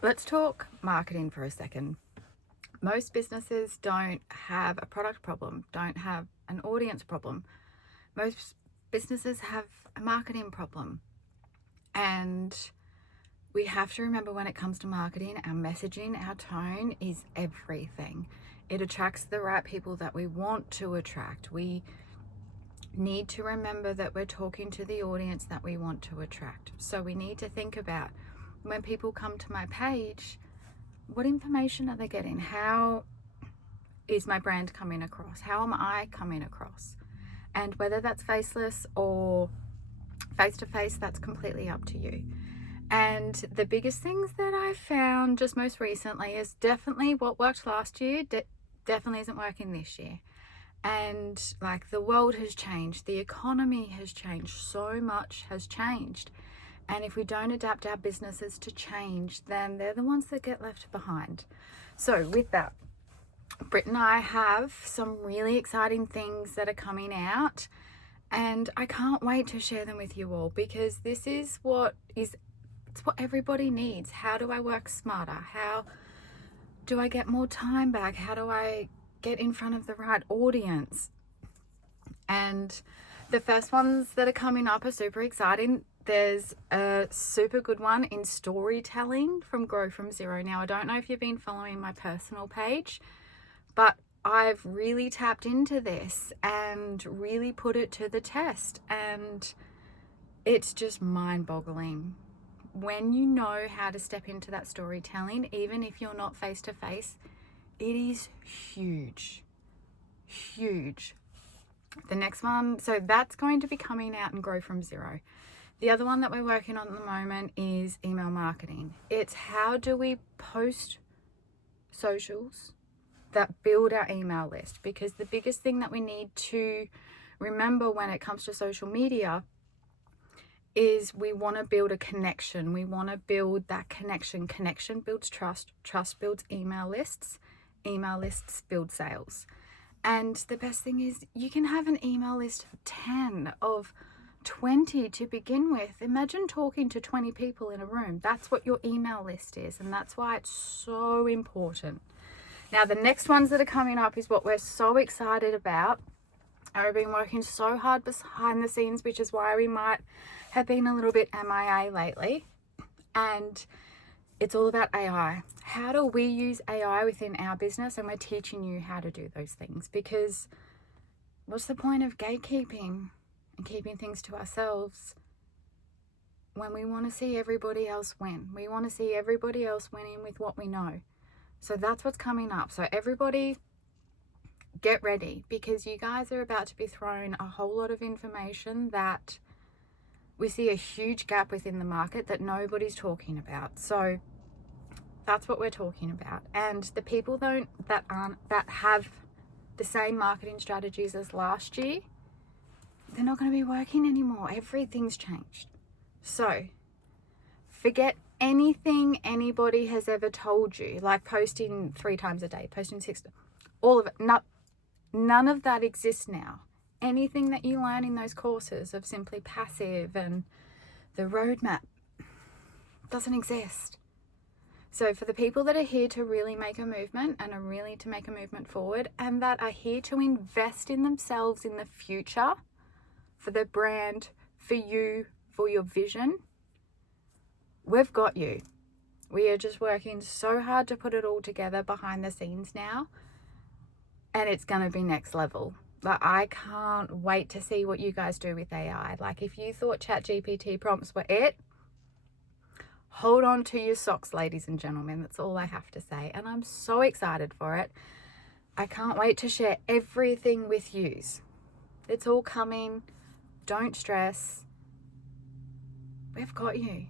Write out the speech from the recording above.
Let's talk marketing for a second. Most businesses don't have a product problem, don't have an audience problem. Most businesses have a marketing problem. And we have to remember, when it comes to marketing, our messaging, our tone is everything. It attracts the right people that we want to attract. We need to remember that we're talking to the audience that we want to attract. So we need to think about, when people come to my page, what information are they getting? How is my brand coming across? How am I coming across? And whether that's faceless or face to face, that's completely up to you. And the biggest things that I found just most recently is definitely what worked last year definitely isn't working this year. And like, the world has changed, the economy has changed, so much has changed. And if we don't adapt our businesses to change, then they're the ones that get left behind. So with that, Britt and I have some really exciting things that are coming out, and I can't wait to share them with you all, because this is what it's what everybody needs. How do I work smarter? How do I get more time back? How do I get in front of the right audience? And the first ones that are coming up are super exciting. There's a super good one in storytelling from Grow From Zero. Now, I don't know if you've been following my personal page, but I've really tapped into this and really put it to the test. And it's just mind-boggling. When you know how to step into that storytelling, even if you're not face to face, it is huge. Huge. The next one, so that's going to be coming out and Grow From Zero. The other one that we're working on at the moment is email marketing. It's how do we post socials that build our email list, because the biggest thing that we need to remember when it comes to social media is we want to build a connection. We want to build that connection. Connection builds trust. Trust builds email lists. Email lists build sales. And the best thing is, you can have an email list of 10, of 20 to begin with. Imagine talking to 20 people in a room. That's what your email list is, and that's why it's so important. Now, the next ones that are coming up is what we're so excited about. I've been working so hard behind the scenes, which is why we might have been a little bit MIA lately. And it's all about AI. How do we use AI within our business? And we're teaching you how to do those things, because what's the point of gatekeeping and keeping things to ourselves when we want to see everybody else win? We want to see everybody else winning with what we know. So that's what's coming up. So everybody, get ready, because you guys are about to be thrown a whole lot of information that we see a huge gap within the market that nobody's talking about. So that's what we're talking about. And the people that have the same marketing strategies as last year, they're not going to be working anymore. Everything's changed. So forget anything anybody has ever told you, like posting 3 times a day, posting 6, all of it. None of that exists now. Anything that you learn in those courses of Simply Passive and the roadmap doesn't exist. So for the people that are here to really make a movement and are really to make a movement forward, and that are here to invest in themselves in the future, for their brand, for you, for your vision, we've got you. We are just working so hard to put it all together behind the scenes now, and it's going to be next level. Like, I can't wait to see what you guys do with AI. Like, if you thought ChatGPT prompts were it, hold on to your socks, ladies and gentlemen. That's all I have to say. And I'm so excited for it. I can't wait to share everything with yous. It's all coming. Don't stress. We've got you.